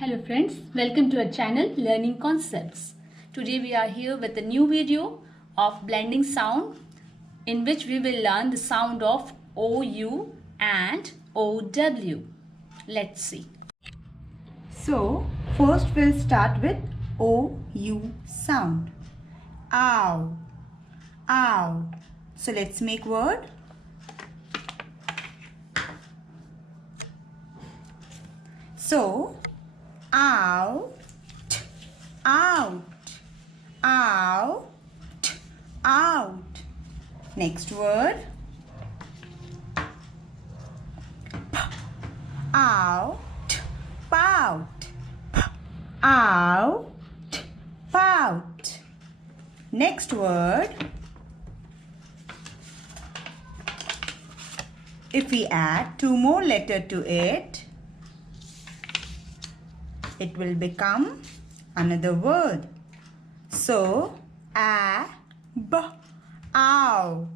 Hello friends, welcome to our channel Learning Concepts. Today we are here with a new video of blending sound in which we will learn the sound of OU and OW. Let's see. So first we'll start with OU sound. Ow, ow. So let's make word. So out, out, out, out. Next word. Out, pout, out, pout. Next word. If we add two more letters to it, it will become another word. So, out, about, out,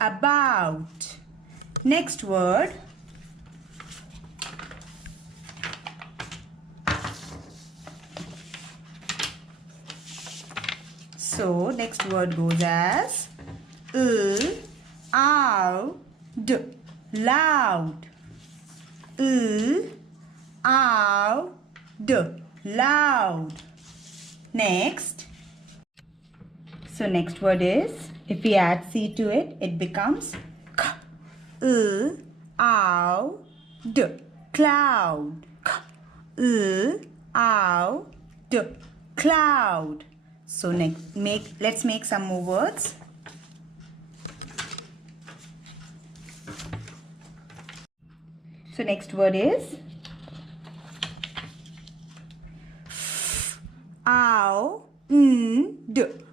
about. Next word. So, next word goes as out, loud. Out, loud. Next. So next word is, if we add C to it, it becomes out, cloud. Out, cloud. So let's make some more words. So next word is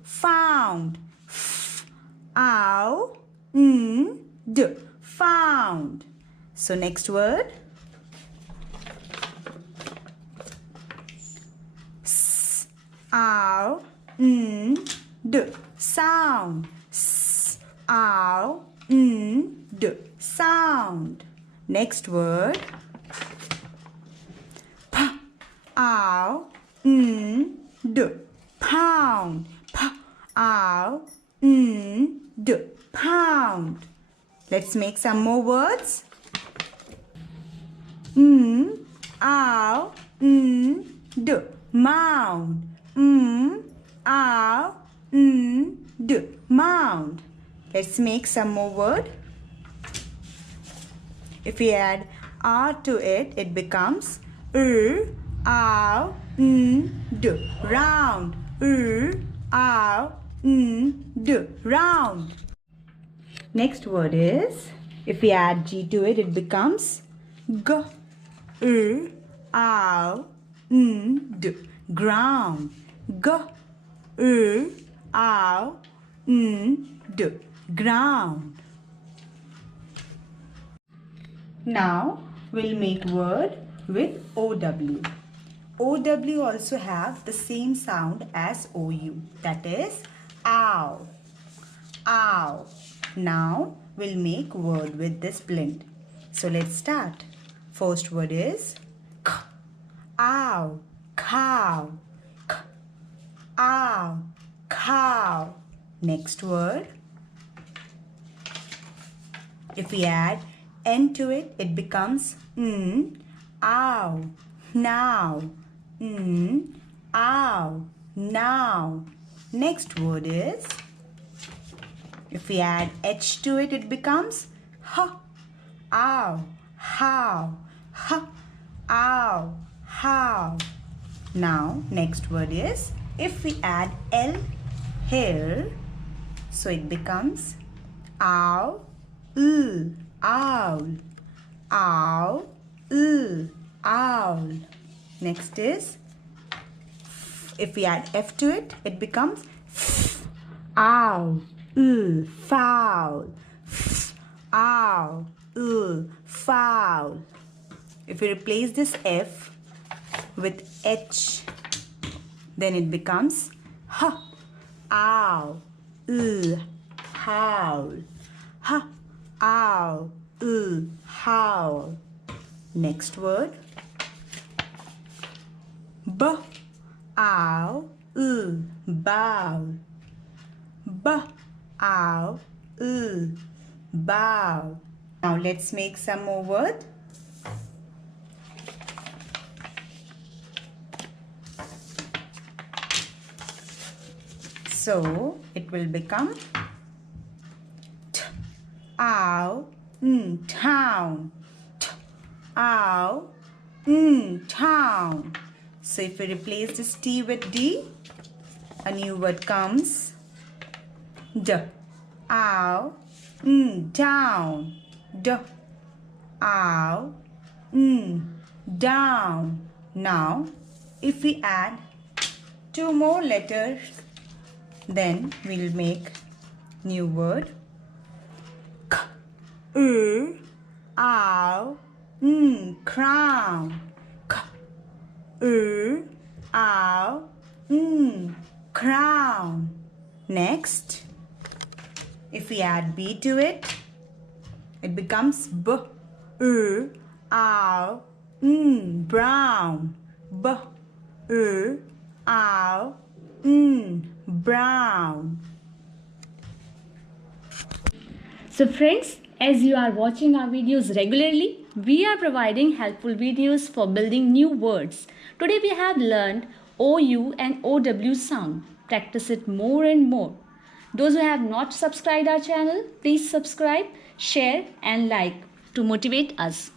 found. Found. So next word. Sound. Sound. Next word. Pound. Pound. Pound. Let's make some more words. Mound. Mound. Let's make some more word. If we add R to it, it becomes round. Round. Next word is, if we add G to it, it becomes ground. Ground. Now we'll make word with OW. OW also have the same sound as OU, that is ow. Ow. Now we'll make word with this blend. So let's start. First word is ow, cow. Ow, cow. Next word. If we add N to it, it becomes ow, now. Ow, now. Next word is, if we add H to it, it becomes ow, how, ow, how. Now, next word is, if we add L here, so it becomes ow, owl. Ow, owl. Next is, if we add F to it, it becomes ow, foul. Ow, foul. If we replace this F with H, then it becomes ow, howl. Ow, howl. Next word. Bow, bow. Bow, bow. Now let's make some more words. So it will become town. Town. So if we replace this T with D, a new word comes. Down. Down. Down. Now, if we add 2 more letters, then we'll make new word. Crown. Crown. Next, if we add B to it, it becomes brown. Brown. So friends, as you are watching our videos regularly, we are providing helpful videos for building new words. Today we have learned OU and OW sound. Practice it more and more. Those who have not subscribed our channel, please subscribe, share and like to motivate us.